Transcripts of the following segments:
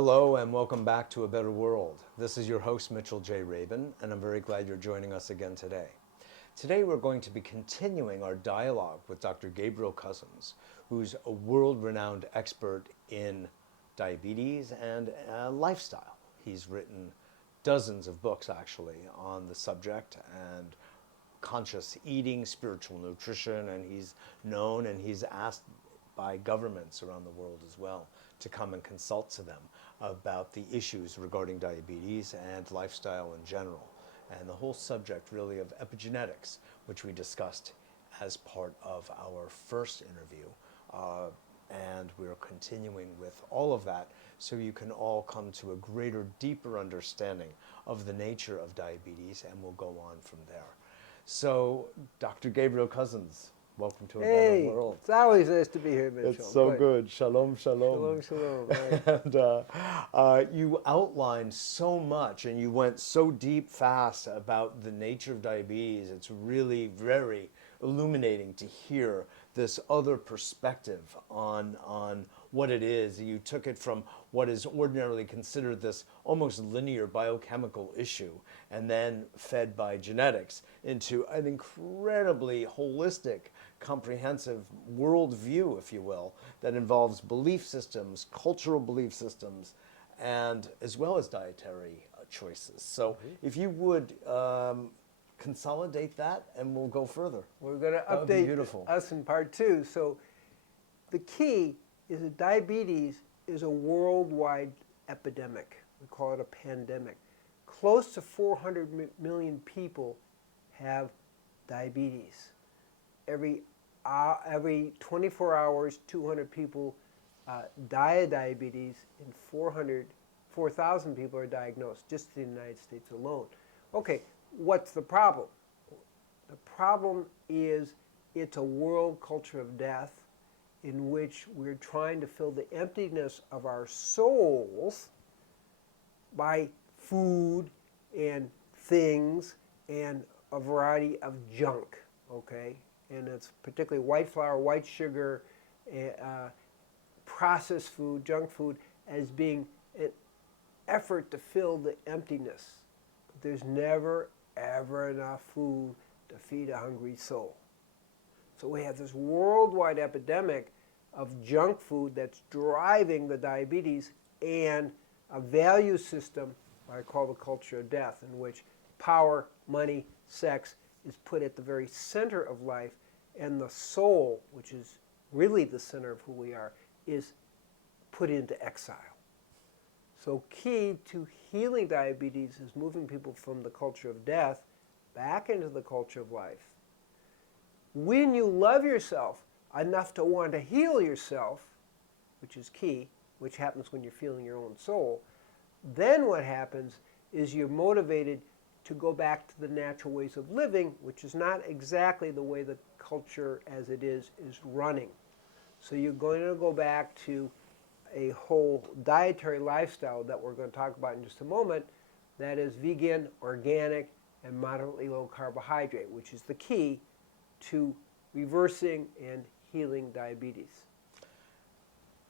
Hello and welcome back to A Better World. This is your host, Mitchell J. Rabin, and I'm very glad you're joining us again today. Today we're going to be continuing our dialogue with Dr. Gabriel Cousens, who's a world-renowned expert in diabetes and lifestyle. He's written dozens of books, actually, on the subject and conscious eating, spiritual nutrition, and he's known and he's asked by governments around the world as well to come and consult to them about the issues regarding diabetes and lifestyle in general, and the whole subject really of epigenetics, which we discussed as part of our first interview. And we're continuing with all of that so you can all come to a greater, deeper understanding of the nature of diabetes, and we'll go on from there. So, Dr. Gabriel Cousens, welcome to A Better World. It's always nice to be here, Mitchell. It's so good. Shalom, shalom. Shalom, shalom. Right. And you outlined so much and you went so deep fast about the nature of diabetes. It's really very illuminating to hear this other perspective on what it is. You took it from what is ordinarily considered this almost linear biochemical issue and then fed by genetics into an incredibly holistic, comprehensive worldview, if you will, that involves belief systems, cultural belief systems, and as well as dietary choices. So if you would consolidate that and we'll go further. We're going to update us in part 2. So the key is that diabetes is a worldwide epidemic. We call it a pandemic. Close to 400 million people have diabetes. Every 24 hours, 200 people die of diabetes, and 4,000 people are diagnosed just in the United States alone. Okay, what's the problem? The problem is it's a world culture of death in which we're trying to fill the emptiness of our souls by food and things and a variety of junk, okay? And it's particularly white flour, white sugar, processed food, junk food, as being an effort to fill the emptiness. But there's never, ever enough food to feed a hungry soul. So we have this worldwide epidemic of junk food that's driving the diabetes and a value system, what I call the culture of death, in which power, money, sex is put at the very center of life, and the soul, which is really the center of who we are, is put into exile. So key to healing diabetes is moving people from the culture of death back into the culture of life. When you love yourself enough to want to heal yourself, which is key, which happens when you're feeling your own soul, then what happens is you're motivated to go back to the natural ways of living, which is not exactly the way the culture as it is running. So you're going to go back to a whole dietary lifestyle that we're going to talk about in just a moment, that is vegan, organic, and moderately low carbohydrate, which is the key to reversing and healing diabetes.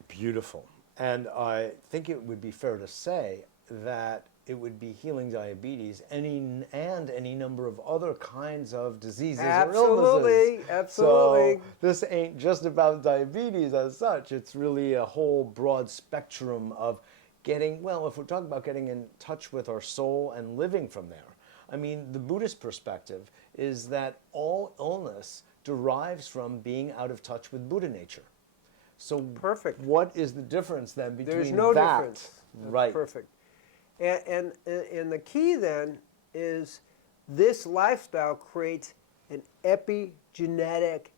Beautiful. And I think it would be fair to say that it would be healing diabetes and any number of other kinds of diseases or illnesses. Absolutely. So this ain't just about diabetes as such. It's really a whole broad spectrum of getting, well, if we're talking about getting in touch with our soul and living from there. I mean, the Buddhist perspective is that all illness derives from being out of touch with Buddha nature. So perfect. What is the difference then between There's no that? Difference. That's right. Perfect. And the key then is this lifestyle creates an epigenetic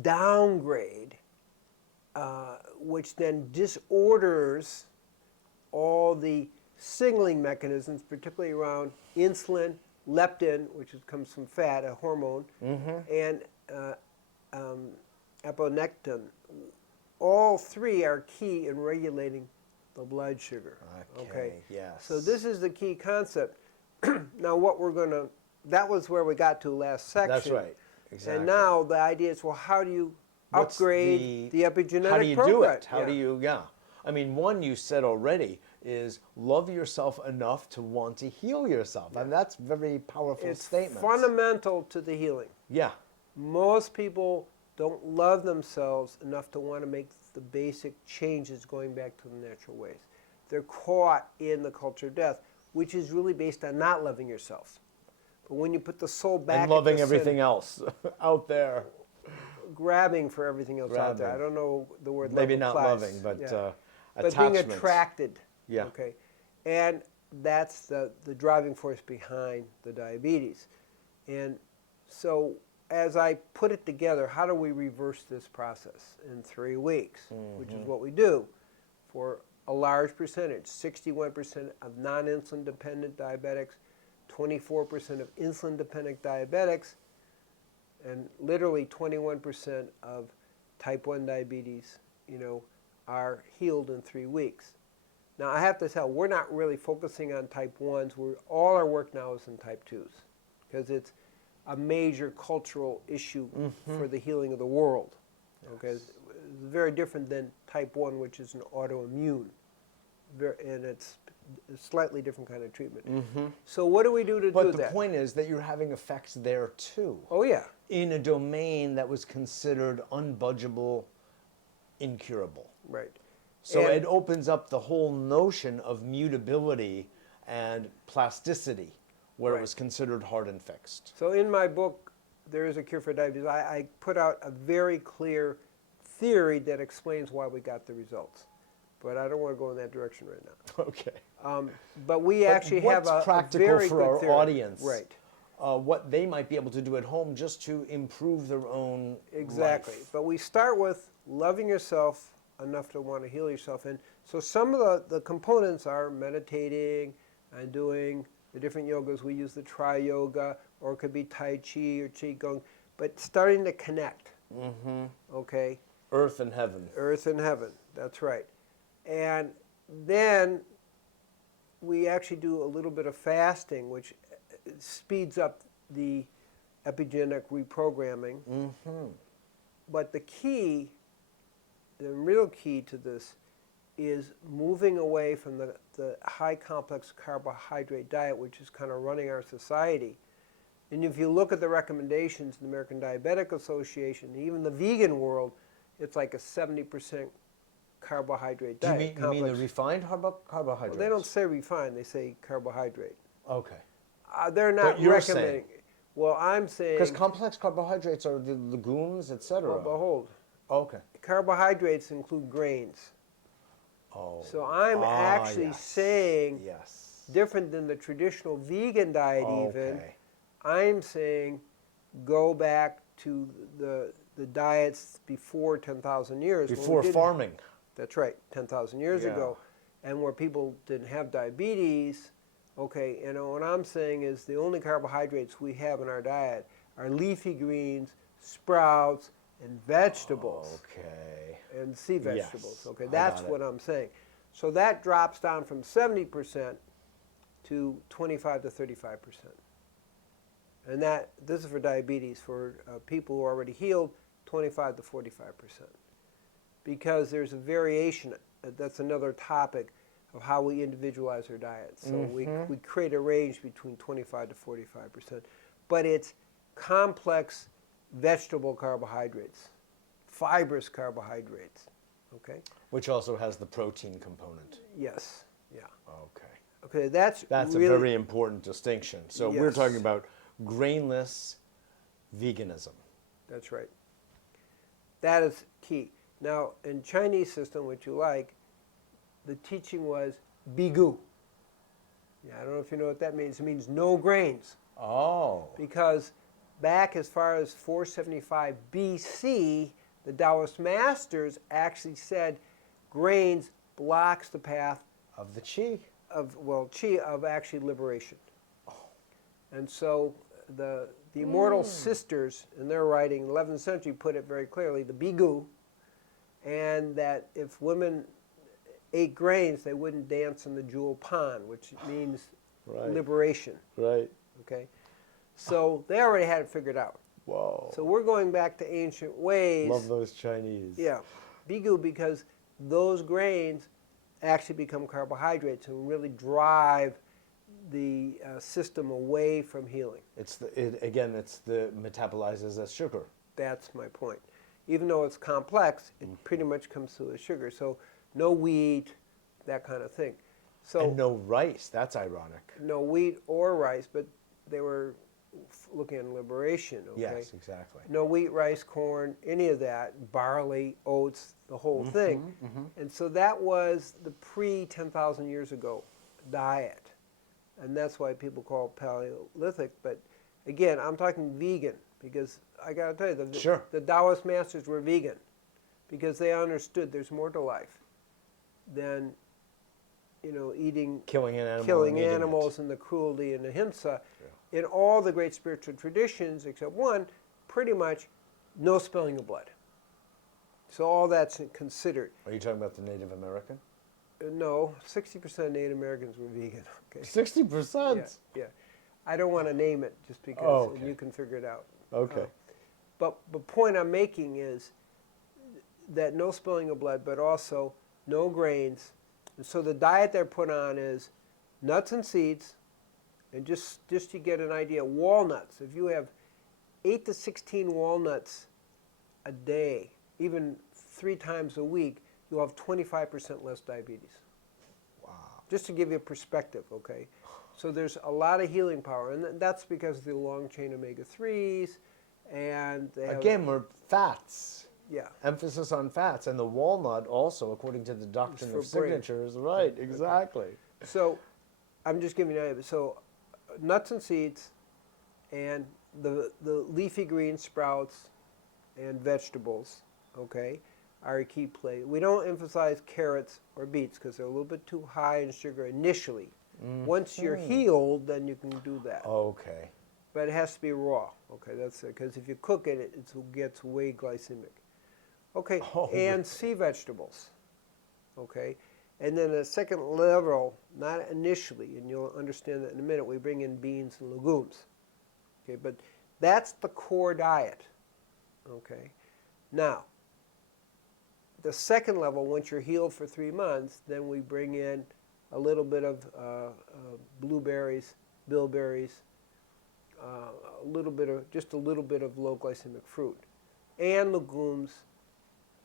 downgrade, which then disorders all the signaling mechanisms, particularly around insulin, leptin, which comes from fat, a hormone, and epinephrine. All three are key in regulating the blood sugar. Okay, yes. So this is the key concept. Now what we're going to, that was where we got to last section. That's right, exactly. And now the idea is, well, how do you upgrade the epigenetic program? How do you do it? How do you, I mean, one you said already is love yourself enough to want to heal yourself. Yeah. And that's very powerful statement. It's fundamental to the healing. Yeah. Most people don't love themselves enough to want to make the basic changes going back to the natural ways. They're caught in the culture of death, which is really based on not loving yourself. But when you put the soul back and loving everything else out there, grabbing for everything else out there. I don't know the word maybe love not applies. loving, but but being attracted. Yeah. Okay, and that's the driving force behind the diabetes. And so as I put it together, how do we reverse this process in 3 weeks, which is what we do for a large percentage, 61% of non-insulin dependent diabetics, 24% of insulin dependent diabetics, and literally 21% of type 1 diabetes, are healed in 3 weeks. Now I have to tell, we're not really focusing on type 1s. All our work now is in type 2s because it's a major cultural issue for the healing of the world. Okay, it's very different than type 1, which is an autoimmune, and it's a slightly different kind of treatment. So what do we do to do that? But the point is that you're having effects there too. Oh yeah. In a domain that was considered unbudgeable, incurable. Right. So it opens up the whole notion of mutability and plasticity, where it was considered hard and fixed. So in my book, There is a Cure for Diabetes, I put out a very clear theory that explains why we got the results. But I don't want to go in that direction right now. Okay. But we actually have a practical very for good our theory. audience. Right. What they might be able to do at home just to improve their own Exactly. life. But we start with loving yourself enough to want to heal yourself. And so some of the components are meditating and doing the different yogas. We use the Tri Yoga, or it could be Tai Chi or Qigong, but starting to connect. Okay? Earth and heaven. Earth and heaven, that's right. And then we actually do a little bit of fasting, which speeds up the epigenetic reprogramming. But the key, the real key to this, is moving away from the high complex carbohydrate diet, which is kind of running our society. And if you look at the recommendations in the American Diabetic Association, even the vegan world, it's like a 70% carbohydrate diet. You mean the refined carbohydrates? Well, they don't say refined, they say carbohydrate. Okay. They're not recommending. Saying. Well, I'm saying... Because complex carbohydrates are the legumes, etc. Well, behold. Okay. Carbohydrates include grains. Oh. So I'm actually saying, different than the traditional vegan diet even, I'm saying go back to the diets before 10,000 years. Before farming. That's right, 10,000 years ago. And where people didn't have diabetes. Okay, what I'm saying is the only carbohydrates we have in our diet are leafy greens, sprouts, and vegetables. Okay. And sea vegetables. Okay, that's what I'm saying. So that drops down from 70% to 25 to 35%. And this is for diabetes. For people who are already healed, 25 to 45%. Because there's a variation. That's another topic of how we individualize our diet. So we create a range between 25 to 45%. But it's complex vegetable carbohydrates, fibrous carbohydrates, okay? Which also has the protein component. Yes, yeah. Okay. Okay, that's really, a very important distinction. So we're talking about grainless veganism. That's right. That is key. Now, in Chinese system, which you like, the teaching was bigu. Yeah, I don't know if you know what that means. It means no grains. Oh. Because back as far as 475 BC, the Taoist masters actually said grains blocks the path of the qi. Qi of actually liberation. Oh. And so the immortal sisters in their writing in the 11th century put it very clearly, the bigu, and that if women ate grains, they wouldn't dance in the jewel pond, which means liberation. Right. Okay. So they already had it figured out. Whoa. So we're going back to ancient ways. Love those Chinese. Yeah. Bigu, because those grains actually become carbohydrates and really drive the system away from healing. It's the metabolizes as sugar. That's my point. Even though it's complex, it pretty much comes through as sugar. So no wheat, that kind of thing. So And no rice. That's ironic. no wheat or rice, but they were looking at liberation. Okay? Yes, exactly. No wheat, rice, corn, any of that, barley, oats, the whole thing. And so that was the pre-10,000 years ago diet. And that's why people call it Paleolithic. But again, I'm talking vegan because I got to tell you, the Taoist masters were vegan because they understood there's more to life than, Killing an animal. killing and eating animals it. and the cruelty and the ahimsa. In all the great spiritual traditions, except one, pretty much no spilling of blood. So all that's considered. Are you talking about the Native American? No, 60% of Native Americans were vegan. Okay. 60%? Yeah. I don't want to name it just because okay. you can figure it out. Okay. But the point I'm making is that no spilling of blood, but also no grains. And so the diet they're put on is nuts and seeds, and just to get an idea, walnuts. If you have 8 to 16 walnuts a day, even 3 times a week, you'll have 25% less diabetes. Wow. Just to give you a perspective, okay? So there's a lot of healing power, and that's because of the long chain omega-3s, and they have, Again, we're fats. yeah. Emphasis on fats. And the walnut also, according to the doctrine for of brain. signature, is right. Exactly. So I'm just giving you an idea. So nuts and seeds and the leafy green sprouts and vegetables, okay, are a key play. We don't emphasize carrots or beets because they're a little bit too high in sugar initially. Once you're healed, then you can do that. Okay. But it has to be raw, okay? That's because if you cook it, it gets way glycemic. Okay, and sea vegetables, okay? And then a second level, not initially, and you'll understand that in a minute, we bring in beans and legumes, okay? But that's the core diet, okay? Now, the second level, once you're healed for 3 months, then we bring in a little bit of blueberries, bilberries, just a little bit of low glycemic fruit, and legumes,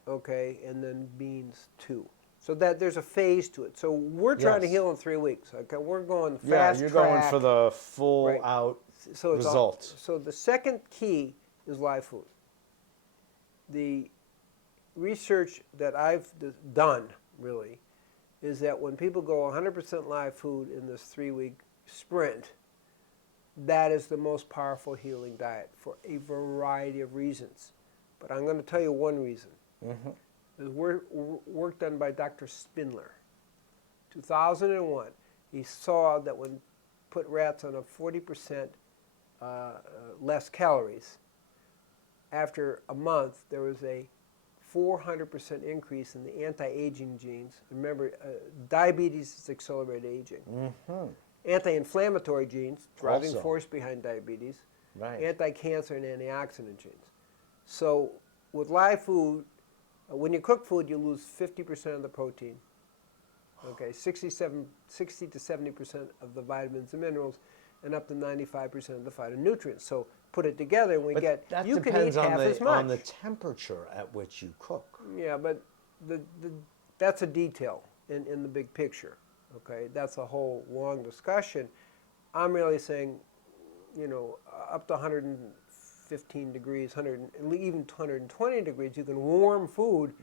okay, and then beans too. So that there's a phase to it. So we're trying to heal in 3 weeks. Okay, we're going fast track. Yeah, you're going for the full out result. So the second key is live food. The research that I've done really is that when people go 100% live food in this 3-week sprint, that is the most powerful healing diet for a variety of reasons. But I'm going to tell you one reason. There's work done by Dr. Spindler. 2001, he saw that when put rats on a 40% less calories, after a month there was a 400% increase in the anti-aging genes. Remember, diabetes is accelerated aging. Anti-inflammatory genes, driving force behind diabetes. Right. Anti-cancer and antioxidant genes. So with live food, when you cook food, you lose 50% of the protein. Okay, 60 to 70% of the vitamins and minerals, and up to 95% of the phytonutrients. So put it together, and you can eat half as much. On the temperature at which you cook. Yeah, but that's a detail in the big picture. Okay, that's a whole long discussion. I'm really saying, up to 115 degrees, even 120 degrees, you can warm food.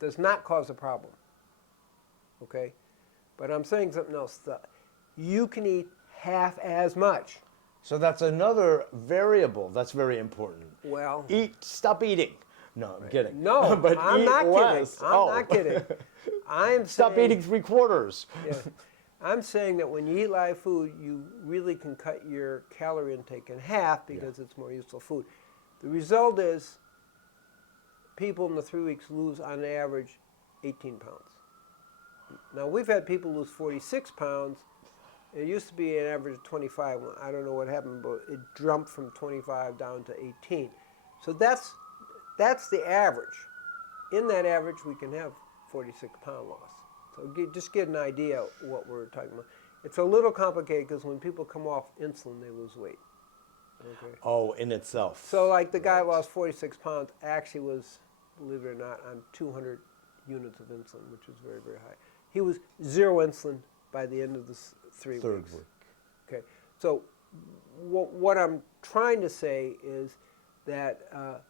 Does not cause a problem. Okay, but I'm saying something else. You can eat half as much. So that's another variable that's very important. Well, stop eating. No, I'm kidding. No, but I'm not kidding. I'm not kidding. I'm stop eating 3/4. Yeah, I'm saying that when you eat live food, you really can cut your calorie intake in half because it's more useful food. The result is people in the 3 weeks lose on average 18 pounds. Now, we've had people lose 46 pounds. It used to be an average of 25. I don't know what happened, but it jumped from 25 down to 18. So that's the average. In that average, we can have 46-pound loss. So just get an idea what we're talking about. It's a little complicated because when people come off insulin, they lose weight. Okay. Oh, in itself. So like the guy Right. lost 46 pounds actually was, believe it or not, on 200 units of insulin, which is very, very high. He was zero insulin by the end of the 3 Third weeks. week. Okay. So what I'm trying to say is that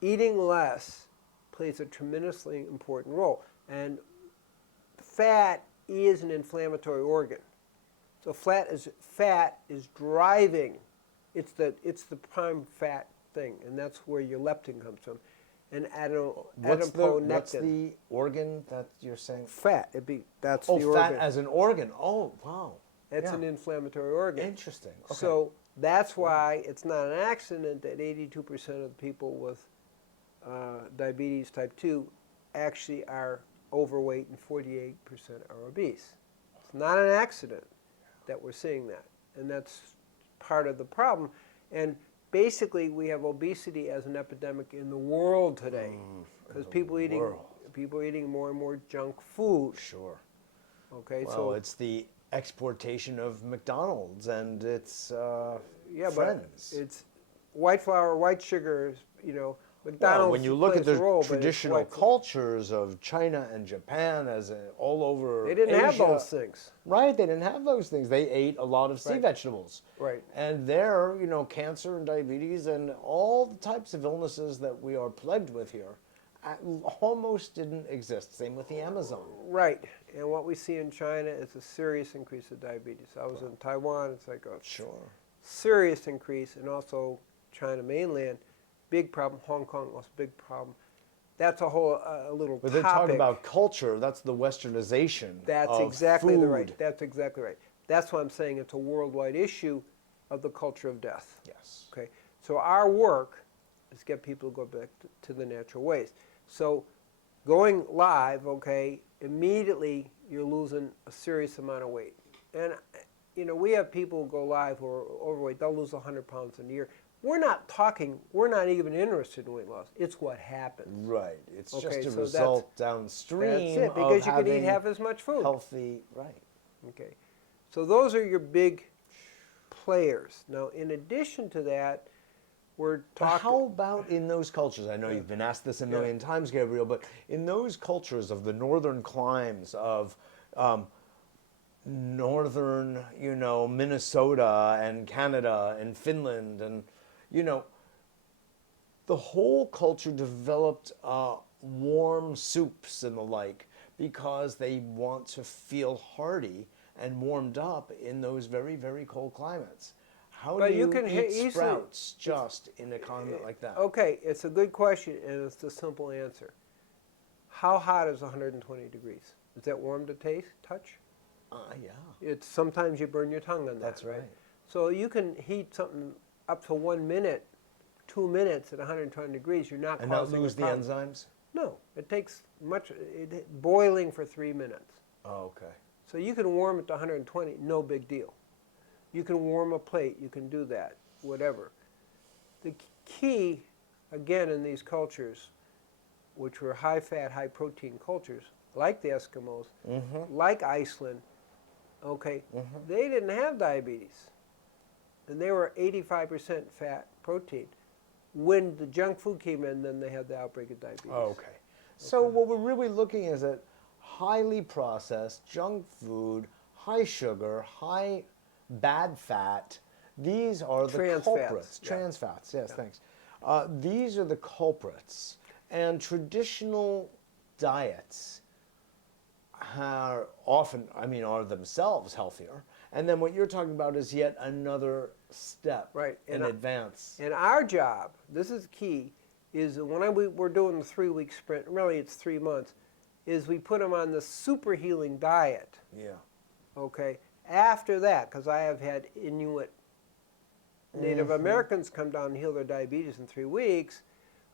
eating less plays a tremendously important role. And fat is an inflammatory organ. So fat is driving. It's the prime fat thing, and that's where your leptin comes from. And What's adiponectin. the organ that you're saying? Fat. That's Oh, the organ. fat as an organ. Oh, wow. It's Yeah. an inflammatory organ. Interesting. Okay. So that's why it's not an accident that 82% of people with diabetes type 2 actually are overweight and 48% are obese. It's not an accident that we're seeing that. And that's part of the problem. And basically we have obesity as an epidemic in the world today because people are eating more and more junk food. Sure. Okay, Well, so it's the exportation of McDonald's and its yeah, friends. but it's white flour, white sugar, Well, McDonald's when you look at plays a the role, but it's traditional white- cultures of China and Japan, all over They didn't have Asia, those things. Right, they didn't have those things. They ate a lot of sea Right. vegetables. Right. And there, cancer and diabetes and all the types of illnesses that we are plagued with here almost didn't exist. Same with the Amazon. Right. And what we see in China is a serious increase of diabetes. I was in Taiwan. It's like a Sure. serious increase, and also China mainland, big problem. Hong Kong was a big problem. That's a whole little But then topic. talk about culture. That's the westernization That's of exactly food. right. That's exactly right. That's why I'm saying it's a worldwide issue of the culture of death. Yes. Okay. So our work is get people to go back to the natural ways. So going live, okay, immediately you're losing a serious amount of weight. And we have people who go live who are overweight. They'll lose 100 pounds in a year. We're not even interested in weight loss. It's what happens. Right. It's Okay, just a so result downstream That's it, because of you can eat having half as much food. healthy, right. Okay. So those are your big players. Now, in addition to that, we're But talking. how about in those cultures? I know you've been asked this a million times, Gabriel, but in those cultures of the northern climes of northern, Minnesota and Canada and Finland and, the whole culture developed warm soups and the like because they want to feel hearty and warmed up in those very, very cold climates. How But do you you can eat easily- sprouts just in a climate like that? Okay, it's a good question, and it's the simple answer. How hot is 120 degrees? Is that warm to touch? Yeah. It's sometimes you burn your tongue on that. That's right. So you can heat something up to 1 minute, 2 minutes at 120 degrees. You're not And not causing lose a the problem. enzymes? No, it takes boiling for 3 minutes. Oh, okay. So you can warm it to 120, no big deal. You can warm a plate, you can do that, whatever. The key, again, in these cultures, which were high-fat, high-protein cultures, like the Eskimos, like Iceland, okay, they didn't have diabetes. And they were 85% fat protein. When the junk food came in, then they had the outbreak of diabetes. Oh, okay. So what we're really looking is at highly processed junk food, high sugar, high bad fat. These are the Trans culprits. fats, yeah. Trans fats, yes, thanks. These are the culprits. And traditional diets are themselves healthier. And then what you're talking about is yet another step Right. in advance. And our job, this is key, is when we're doing the 3-week sprint, really it's 3 months, is we put them on the super healing diet. Yeah. Okay. After that, because I have had Inuit Native Americans come down and heal their diabetes in 3 weeks.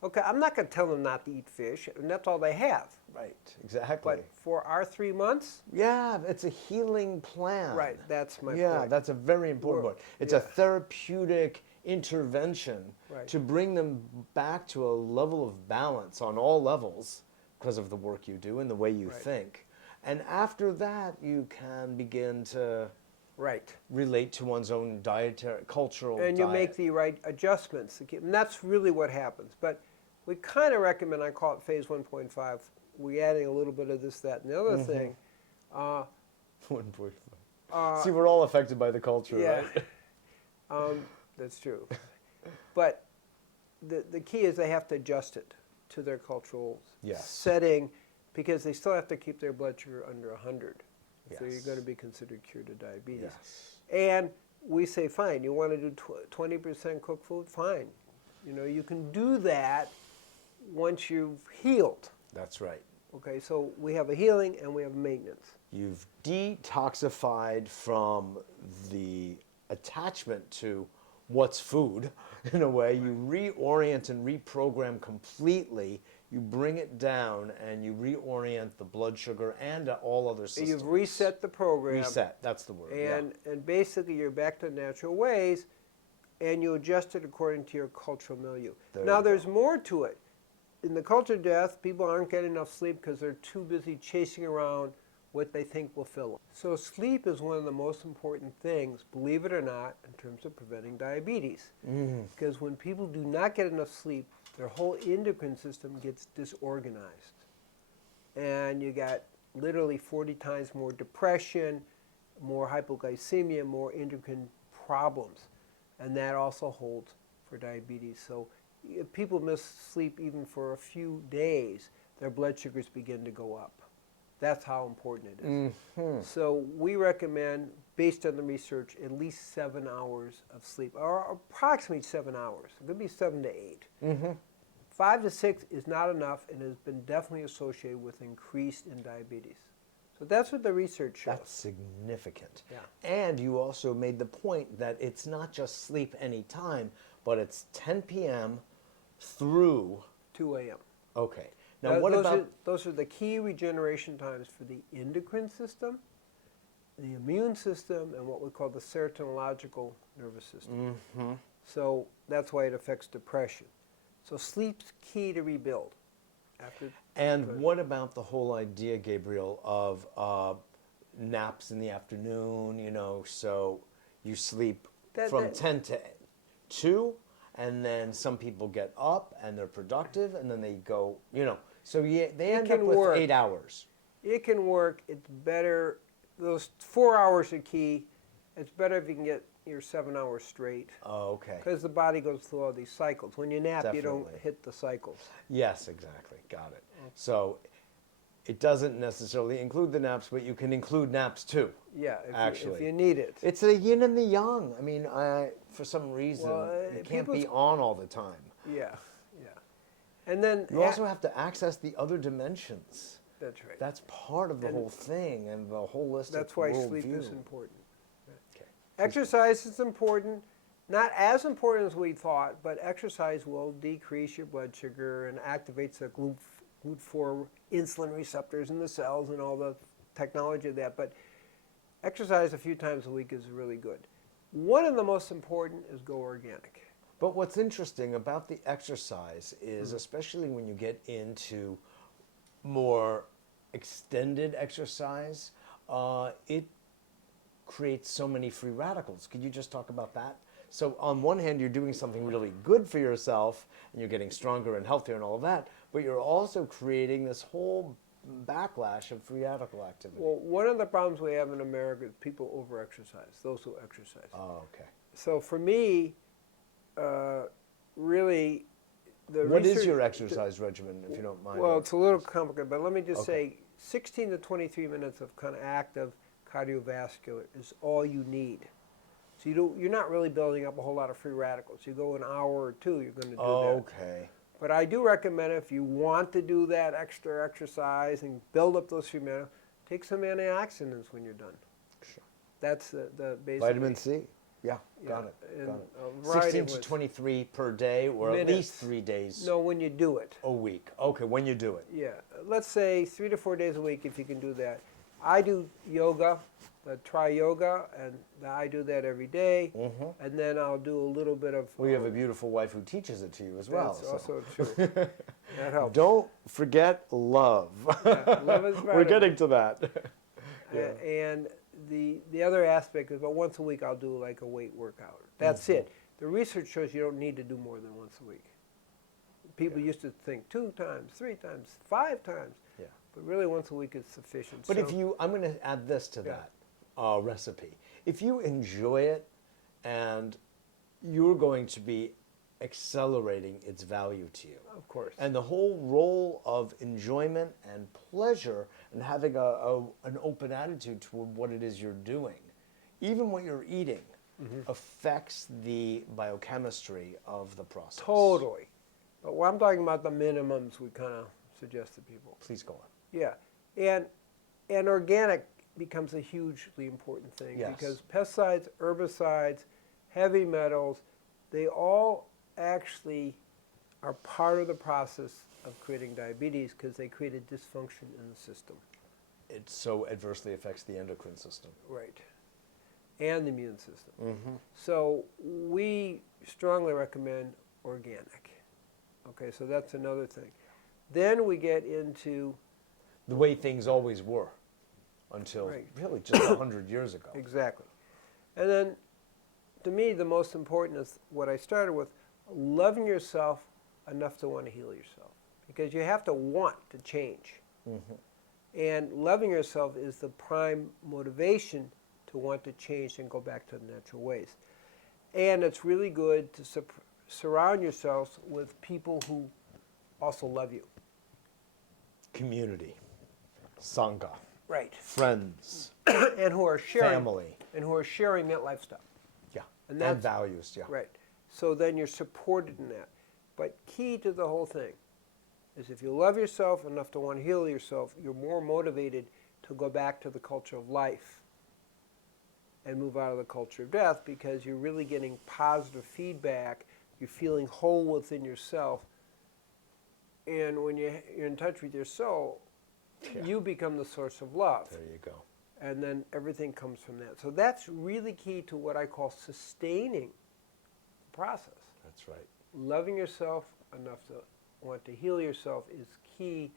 Okay, I'm not going to tell them not to eat fish, and that's all they have. Right, exactly. But for our 3 months, Yeah, it's a healing plan. right, that's my Yeah, point. that's a very important point. It's a yeah. therapeutic intervention Right. to bring them back to a level of balance on all levels because of the work you do and the way you Right. think. And after that, you can begin to Right. relate to one's own dietary, cultural And diet. you make the right adjustments. And that's really what happens. But we kind of recommend, I call it phase 1.5, we're adding a little bit of this, that, and the other thing. 1.5. See, we're all affected by the culture, Yeah. right? That's true. But the key is they have to adjust it to their cultural setting, because they still have to keep their blood sugar under 100. So you're going to be considered cured of diabetes. Yes. And we say, fine, you want to do 20% cooked food? Fine. You know, you can do that once you've healed. That's right. Okay, so we have a healing and we have maintenance. You've detoxified from the attachment to what's food, in a way. You reorient and reprogram completely. You bring it down and you reorient the blood sugar and all other systems. You've reset the program. Reset, that's the word. And basically you're back to natural ways, and you adjust it according to your cultural milieu. Now there's more to it. In the culture of death, people aren't getting enough sleep because they're too busy chasing around what they think will fill them. So sleep is one of the most important things, believe it or not, in terms of preventing diabetes. Because when people do not get enough sleep, their whole endocrine system gets disorganized. And you got literally 40 times more depression, more hypoglycemia, more endocrine problems. And that also holds for diabetes. So if people miss sleep even for a few days, their blood sugars begin to go up. That's how important it is. So we recommend, based on the research, at least 7 hours of sleep, or approximately 7 hours. It could be 7 to 8. 5 to 6 is not enough and has been definitely associated with increase in diabetes. So that's what the research shows. That's significant. Yeah. And you also made the point that it's not just sleep anytime, but it's 10 p.m. through 2 a.m. Okay. Now, what about... Those are the key regeneration times for the endocrine system, the immune system, and what we call the serotonological nervous system. So that's why it affects depression. So sleep's key to rebuild. And what about the whole idea, Gabriel, of naps in the afternoon, you know, so you sleep from 10 to 2, and then some people get up and they're productive, and then they go, you know, so they end up with 8 hours. It can work. It's better. Those 4 hours are key. It's better if you can get your 7 hours straight. Oh, okay. Because the body goes through all these cycles. When you nap, you don't hit the cycles. Yes, exactly. Got it. So it doesn't necessarily include the naps, but you can include naps too. Yeah, if you need it. It's the yin and the yang. I mean, for some reason, you can't be on all the time. Yeah, yeah. And then you also have to access the other dimensions. That's right. That's part of the whole thing and the holistic. That's why sleep is important. Okay. Exercise is important. Not as important as we thought, but exercise will decrease your blood sugar and activates the GLUT4 insulin receptors in the cells and all the technology of that. But exercise a few times a week is really good. One of the most important is go organic. But what's interesting about the exercise is, especially when you get into more extended exercise, it creates so many free radicals. Could you just talk about that? So on one hand, you're doing something really good for yourself, and you're getting stronger and healthier and all of that, but you're also creating this whole backlash of free radical activity. Well, one of the problems we have in America is people over-exercise, those who exercise. Oh, okay. So for me, really, what is your exercise regimen, if you don't mind? Well, it's a little complicated, but let me just say 16 to 23 minutes of kind of active cardiovascular is all you need. So you're not really building up a whole lot of free radicals. You go an hour or two, you're going to do that. Okay. But I do recommend, if you want to do that extra exercise and build up those free radicals, take some antioxidants when you're done. Sure. That's the basic. Vitamin C. Yeah, got it. 16 to 23 per day, or at least 3 days. No, when you do it. A week. Okay, when you do it. Yeah. Let's say 3 to 4 days a week if you can do that. I do yoga, try yoga, and I do that every day. And then I'll do a little bit of. We have a beautiful wife who teaches it to you as well. That's also true. That helps. Don't forget love. Yeah, love is part We're of it. getting to that. And the other aspect is, but once a week I'll do like a weight workout. That's it. The research shows you don't need to do more than once a week. People used to think 2 times, 3 times, 5 times. Yeah. But really once a week is sufficient. But if you, I'm going to add this to that recipe. If you enjoy it and you're going to be accelerating its value to you. Of course. And the whole role of enjoyment and pleasure and having an open attitude toward what it is you're doing, even what you're eating, affects the biochemistry of the process. Totally. But what I'm talking about the minimums we kind of suggest to people. Please go on. Yeah. And organic becomes a hugely important thing because pesticides, herbicides, heavy metals, they all actually are part of the process of creating diabetes because they create a dysfunction in the system. It so adversely affects the endocrine system. Right. And the immune system. So we strongly recommend organic. Okay, so that's another thing. Then we get into the way things always were until really just 100 years ago. Exactly. And then to me the most important is what I started with, loving yourself enough to want to heal yourself. Because you have to want to change. And loving yourself is the prime motivation to want to change and go back to the natural ways. And it's really good to surround yourselves with people who also love you. Community, sangha, right, friends, and who are sharing family, and who are sharing that lifestyle. Yeah, and values. Yeah, right. So then you're supported in that. But key to the whole thing is if you love yourself enough to want to heal yourself, you're more motivated to go back to the culture of life and move out of the culture of death because you're really getting positive feedback. You're feeling whole within yourself. And when you're in touch with your soul, you become the source of love. There you go. And then everything comes from that. So that's really key to what I call sustaining the process. That's right. Loving yourself enough to want to heal yourself is key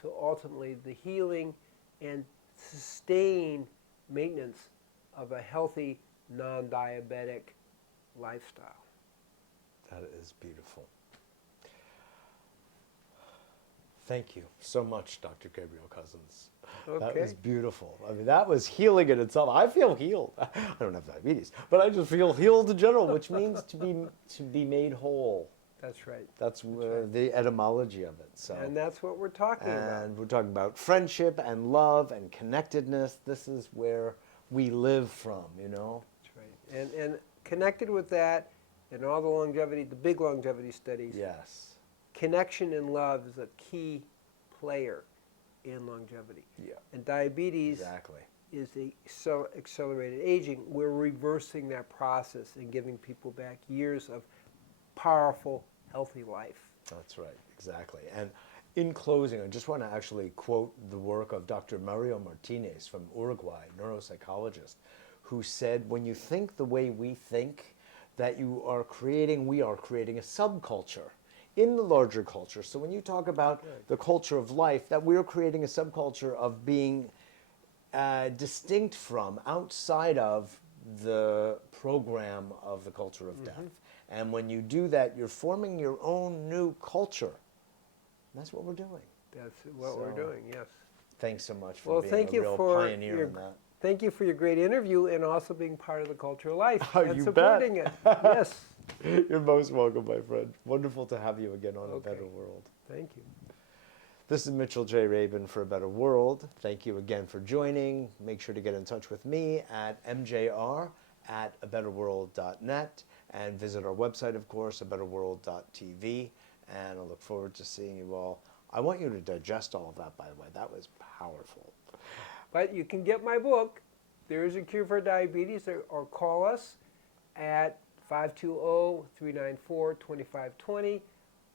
to ultimately the healing and sustained maintenance of a healthy, non-diabetic lifestyle. That is beautiful. Thank you so much, Dr. Gabriel Cousens. Okay. That was beautiful. I mean, that was healing in itself. I feel healed. I don't have diabetes, but I just feel healed in general, which means to be made whole. That's right. That's the etymology of it. So. And that's what we're talking about. And we're talking about friendship and love and connectedness. This is where we live from, you know? That's right. And connected with that, and all the longevity, the big longevity studies. Yes. Connection and love is a key player in longevity. Yeah. And diabetes is so accelerated aging. We're reversing that process and giving people back years of powerful, healthy life. That's right, exactly. And in closing, I just want to actually quote the work of Dr. Mario Martinez from Uruguay, neuropsychologist, who said, when you think the way we think, that we are creating a subculture in the larger culture. So when you talk about the culture of life, that we're creating a subculture of being distinct from, outside of the program of the culture of death. And when you do that, you're forming your own new culture. And that's what we're doing. That's what we're doing, yes. Thanks so much for being a real pioneer in that. Thank you for your great interview and also being part of the culture of life and You supporting bet. it. Yes. You're most welcome, my friend. Wonderful to have you again on A Better World. Thank you. This is Mitchell J. Rabin for A Better World. Thank you again for joining. Make sure to get in touch with me at mjr@abetterworld.net and visit our website, of course, abetterworld.tv. And I look forward to seeing you all. I want you to digest all of that, by the way. That was powerful. But you can get my book, There is a Cure for Diabetes, or call us at 520-394-2520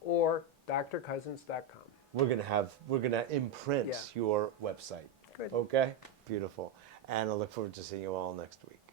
or drcousens.com. We're gonna imprint your website. Good. Okay? Beautiful. And I look forward to seeing you all next week.